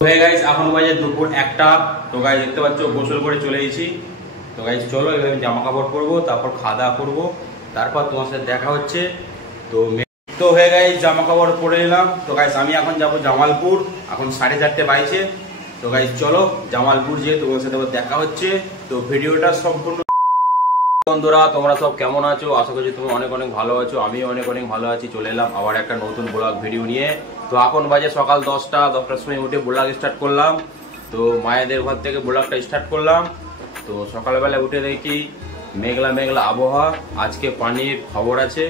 হয়ে গাইস এখন বাজে দুপুর 1টা। তো গাইস দেখতে পাচ্ছ গোসল করে চলে এসেছি। তো গাইস চলো এবার জামা কাপড় পরবো, তারপর খাওয়া দাওয়া করবো, তারপর তোমার সাথে দেখা হচ্ছে। তো হয়ে গাইস জামা কাপড় পরে নিলাম। তো গাইস আমি এখন যাব জামালপুর, এখন 4:30 বাজছে। তো গাইস চলো জামালপুর যেয়ে তোমার সাথে দেখা হচ্ছে। তো ভিডিওটা সম্পূর্ণ। বন্ধুরা তোমরা সব কেমন আছো? আশা করছি তুমি অনেক অনেক ভালো আছো। আমি অনেক অনেক ভালো আছি। চলে এলাম আবার একটা নতুন ব্লগ ভিডিও নিয়ে। তো এখন বাজে সকাল 10টার সময় উঠে ব্লগ স্টার্ট করলাম। তো মায়েদের ঘর থেকে ব্লগটা স্টার্ট করলাম। তো সকালবেলা উঠে দেখি মেঘলা মেঘলা আবহাওয়া, আজকে পানির খবর আছে।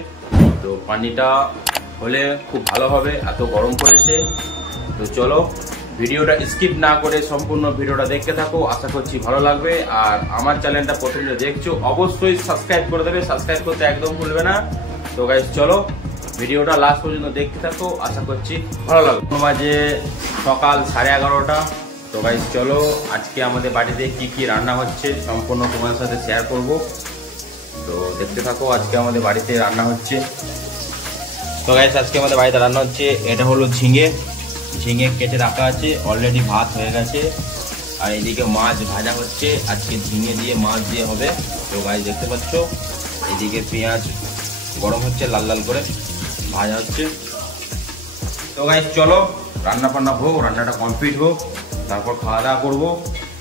তো পানিটা হলে খুব ভালো হবে, এত গরম পড়েছে। তো চলো ভিডিওটা স্কিপ না করে সম্পূর্ণ ভিডিওটা দেখতে থাকো, আশা করছি ভালো লাগবে। আর আমার চ্যানেলটা প্রথমে দেখছো অবশ্যই সাবস্ক্রাইব করে দেবে, সাবস্ক্রাইব করতে একদম ভুলবে না। তো গাইস চলো ভিডিওটা লাস্ট পর্যন্ত দেখতে থাকো, আশা করছি ভালো লাগবে। বাজে সকাল 11:30। তো গাইস চলো আজকে আমাদের বাড়িতে কি কি রান্না হচ্ছে সম্পূর্ণ তোমাদের সাথে শেয়ার করব। তো দেখতে থাকো আজকে আমাদের বাড়িতে রান্না হচ্ছে। তো গাইস আজকে আমাদের বাড়িতে রান্না হচ্ছে, এটা হলো ঝিঙে কেটে রাখা আছে, অলরেডি ভাত হয়ে গেছে। আর এদিকে মাছ ভাজা হচ্ছে, আজকে ঝিঙে দিয়ে মাছ দিয়ে হবে। তো গাইস দেখতে পাচ্ছ এদিকে পেঁয়াজ গরম হচ্ছে, লাল লাল করে ভাজা হচ্ছে। তো গাইস চলো রান্না বান্না হোক, রান্নাটা কমপ্লিট হোক, তারপর খাওয়া দাওয়া করবো।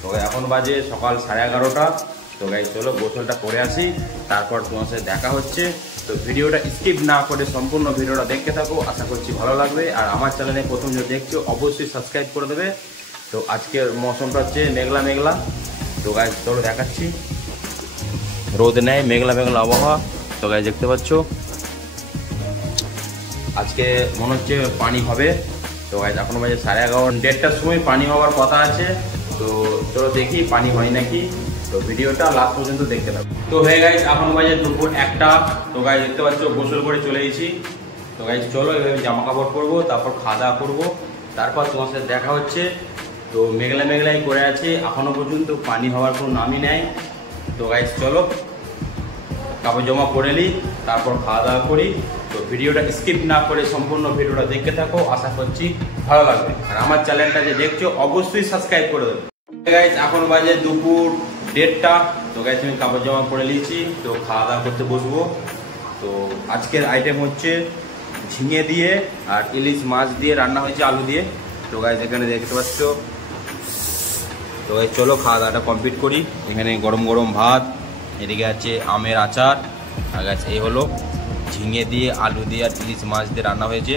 তো এখন বাজে সকাল 11:30। তো গাইস চলো গোসলটা করে আসি, তারপর তোমার সাথে দেখা হচ্ছে। তো ভিডিওটা স্কিপ না করে সম্পূর্ণ ভিডিওটা দেখতে থাকো, আশা করছি ভালো লাগবে। আর আমার চ্যানেলে প্রথম যে দেখছো অবশ্যই সাবস্ক্রাইব করে দেবে। তো আজকের মৌসুমটা হচ্ছে মেঘলা মেঘলা। তো গাইস চলো দেখাচ্ছি, রোদ নেই, মেঘলা মেঘলা আবহাওয়া। তো গাইস দেখতে পাচ্ছ আজকে মনে হচ্ছে পানি হবে। তো গাইস এখন বাজে 11:30, 1:30টার সময় পানি হওয়ার কথা আছে। তো চলো দেখি পানি হয় নাকি। তো ভিডিওটা লাস্ট পর্যন্ত দেখতে থাকো। তো হয়ে গাইস এখন বাজে দুপুর 1টা। তো গাইস দেখতে পাচ্ছ গোসল করে চলে এসেছি। তো গাইস চলো এবার জামা কাপড় পরবো, তারপর খাওয়া দাওয়া করবো, তারপর তোমার সাথে দেখা হচ্ছে। তো মেঘলা মেঘলাই করে আছে, এখনো পর্যন্ত পানি হওয়ার কোনো নামই নেই। তো গাইস চলো কাপড় জামা পরে নিই, তারপর খাওয়া দাওয়া করি। তো ভিডিওটা স্কিপ না করে সম্পূর্ণ ভিডিওটা দেখতে থাকো, আশা করছি ভালো লাগবে। আর আমার চ্যানেলটা যে দেখছো অবশ্যই সাবস্ক্রাইব করে দেবে। গাইস এখন বাজে দুপুর 1:30। তো গাইস আমি কাপড় জামা পরে নিয়েছি, তো খাওয়া দাওয়া করতে বসবো। তো আজকের আইটেম হচ্ছে ঝিঙে দিয়ে আর ইলিশ মাছ দিয়ে রান্না হয়েছে, আলু দিয়ে। তো গাইস এখানে দেখতে পাচ্ছ। তো গাইস চলো খাওয়া দাওয়াটা কমপ্লিট করি। এখানে গরম গরম ভাত, এদিকে আছে আমের আচার, আর গাইস এই হলো ঝিঙে দিয়ে আলু দিয়ে আর ইলিশ মাছ দিয়ে রান্না হয়েছে।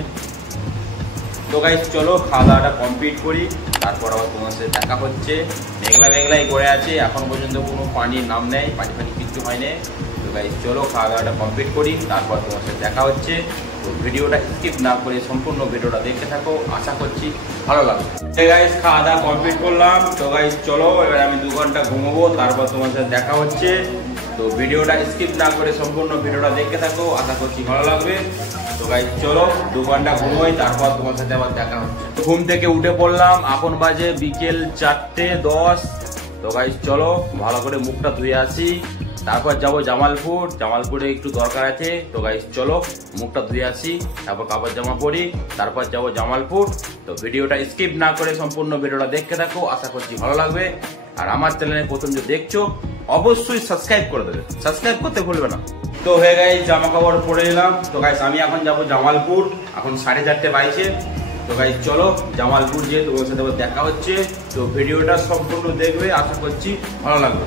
তো গাইস চলো খাওয়া দাওয়াটা কমপ্লিট করি, তারপর আবার তোমার সাথে দেখা হচ্ছে। মেঘলা মেঘলাই করে আছে, এখন পর্যন্ত কোনো পানির নাম নেই, পানি কিচ্ছু হয়নি। তো গাইস চলো খাওয়া দাওয়াটা কমপ্লিট করি, তারপর তোমার সাথে দেখা হচ্ছে। তো ভিডিওটা স্কিপ না করে সম্পূর্ণ ভিডিওটা দেখতে থাকো, আশা করছি ভালো লাগবে। গাইস খাওয়া দাওয়া কমপ্লিট করলাম। তো গাইস চলো এবার আমি 2 ঘন্টা ঘুমোবো, তারপর তোমার সাথে দেখা হচ্ছে। তো ভিডিওটা স্কিপ না করে সম্পূর্ণ ভিডিওটা দেখতে থাকো, আশা করছি ভালো লাগবে। তো গাইস চলো 2 ঘন্টা ঘুমোই, তারপর তোমার সাথে আবার দেখা হচ্ছে। ঘুম থেকে উঠে পড়লাম, এখন বাজে বিকেল 4:10। তো গাইস চলো ভালো করে মুখটা ধুয়ে আসি, তারপর যাব জামালপুরে একটু দরকার আছে। তো গাইস চলো মুখটা ধুয়ে আসি, তারপর কাপড় জামা পরি, তারপর যাব জামালপুর। তো ভিডিওটা স্কিপ না করে সম্পূর্ণ ভিডিওটা দেখতে থাকো, আশা করছি ভালো লাগবে। আর আমার চ্যানেলে প্রথম যে দেখছো অবশ্যই সাবস্ক্রাইব করে দেবে, সাবস্ক্রাইব করতে ভুলবে না। তো হয়ে গাইস জামা কাপড় পরে নিলাম। তো গাইস আমি এখন যাব জামালপুর, এখন 4:30 বাজছে। তো গাইস চলো জামালপুর যেয়ে তোমার সাথে দেখা হচ্ছে। তো ভিডিওটা সম্পূর্ণ দেখবে, আশা করছি ভালো লাগবে।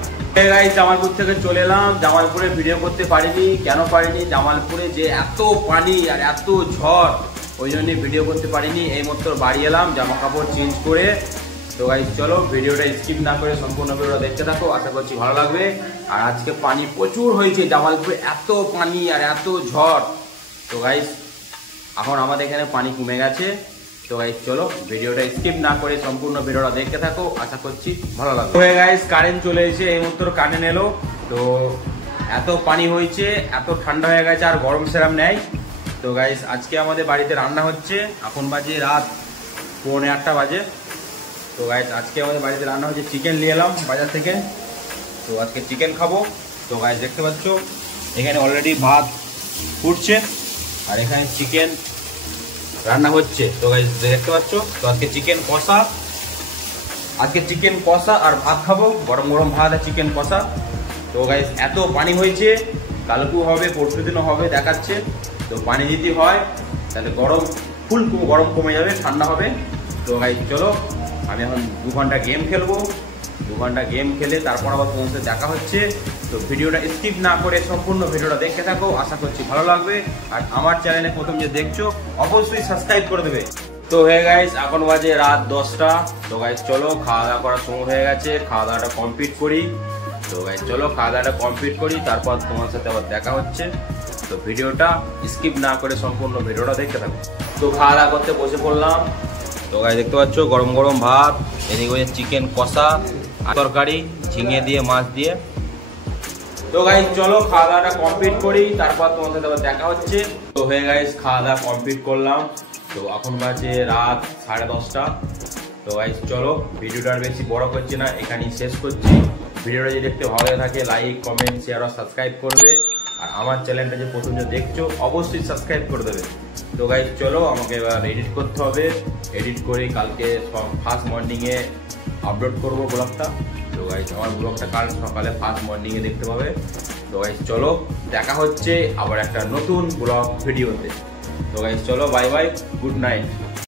গাইস জামালপুর থেকে চলে এলাম। জামালপুরে ভিডিও করতে পারিনি, কেন পারিনি? জামালপুরে যে এত পানি আর এত ঝড়, ওই জন্যই ভিডিও করতে পারিনি। এই মাত্র বাড়ি এলাম জামা কাপড় চেঞ্জ করে। তো গাইস চলো ভিডিওটা স্কিপ না করে সম্পূর্ণ ভিডিওটা দেখতে থাকো, আশা করছি ভালো লাগবে। আর আজকে পানি প্রচুর হয়েছে জামালপুরে, এত পানি আর এত ঝড়। তো গাইস এখন আমাদের এখানে পানি কমে গেছে। তো গাইস চলো ভিডিওটা স্কিপ না করে সম্পূর্ণ ভিডিওটা দেখতে থাকো, আশা করছি ভালো লাগবে। তো গাইস কারেন্ট চলে এসেছে, এই মাত্র কারেন্ট এলো। তো এত পানি হয়েছে, এত ঠান্ডা হয়ে গেছে, আর গরম সেরাম নেই। তো গাইস আজকে আমাদের বাড়িতে রান্না হচ্ছে, এখন বাজে রাত 8:45 বাজে। তো গাইস আজকে আমাদের বাড়িতে রান্না হচ্ছে, চিকেন নিয়ে এলাম বাজার থেকে। তো আজকে চিকেন খাবো। তো গাইস দেখতে পাচ্ছ এখানে অলরেডি ভাত ফুটছে, আর এখানে চিকেন রান্না হচ্ছে। তো গাইস দেখতে পাচ্ছ, তো আজকে চিকেন কষা আজকে চিকেন কষা আর ভাত খাবো, গরম গরম ভাত আর চিকেন কষা। তো গাইস এত পানি হয়েছে, কালকেও হবে, পরশু দিনও হবে দেখাচ্ছে। তো পানি যদি হয় তাহলে ফুল গরম কমে যাবে, ঠান্ডা হবে। তো গাইস চলো, আমি এখন 2 ঘন্টা গেম খেলবো। 2 ঘন্টা গেম খেলে তারপর আবার তোমার সাথে দেখা হচ্ছে। তো ভিডিওটা স্কিপ না করে সম্পূর্ণ ভিডিওটা দেখতে থাকো, আশা করছি ভালো লাগবে। আর আমার চ্যানেলে প্রথম যে দেখছো অবশ্যই সাবস্ক্রাইব করে দেবে। তো হয়ে গাইস এখন বাজে রাত 10টা। তো গাইস চলো, খাওয়া দাওয়া করার সময় হয়ে গেছে, খাওয়া দাওয়াটা কমপ্লিট করি। তো গাইস চলো খাওয়া দাওয়াটা কমপ্লিট করি, তারপর তোমার সাথে আবার দেখা হচ্ছে। তো ভিডিওটা স্কিপ না করে সম্পূর্ণ ভিডিওটা দেখতে থাকো। তো খাওয়া দাওয়া করতে বসে পড়লাম। তো গাইস দেখতে পাচ্ছ গরম গরম ভাত, এদিকে হচ্ছে চিকেন কষা, তরকারি ঝিঙে দিয়ে মাছ দিয়ে। তো গাইস চলো খাওয়া দাওয়াটা কমপ্লিট করি, তারপর তোমার সাথে আবার দেখা হচ্ছে। তো হয়ে গাইস খাওয়া দাওয়া কমপ্লিট করলাম। তো এখন বাজে রাত 10:30। তো গাইস চলো, ভিডিওটা বেশি বড় করছি না, এখানেই শেষ করছি। ভিডিওটা যদি দেখতে ভালো থাকে লাইক কমেন্ট শেয়ার আর সাবস্ক্রাইব করবে। আর আমার চ্যানেলটা যে প্রথম যে দেখছো অবশ্যই সাবস্ক্রাইব করে দেবে। তো গাইস চলো, আমাকে এবার এডিট করতে হবে। এডিট করে কালকে ফার্স্ট মর্নিংয়ে আপলোড করবো ব্লগটা। তো গাইস আমার ব্লগটা কাল সকালে ফার্স্ট মর্নিংয়ে দেখতে পাবে। তো গাইস চলো, দেখা হচ্ছে আবার একটা নতুন ব্লগ ভিডিওতে। তো গাইস চলো, বাই বাই, গুড নাইট।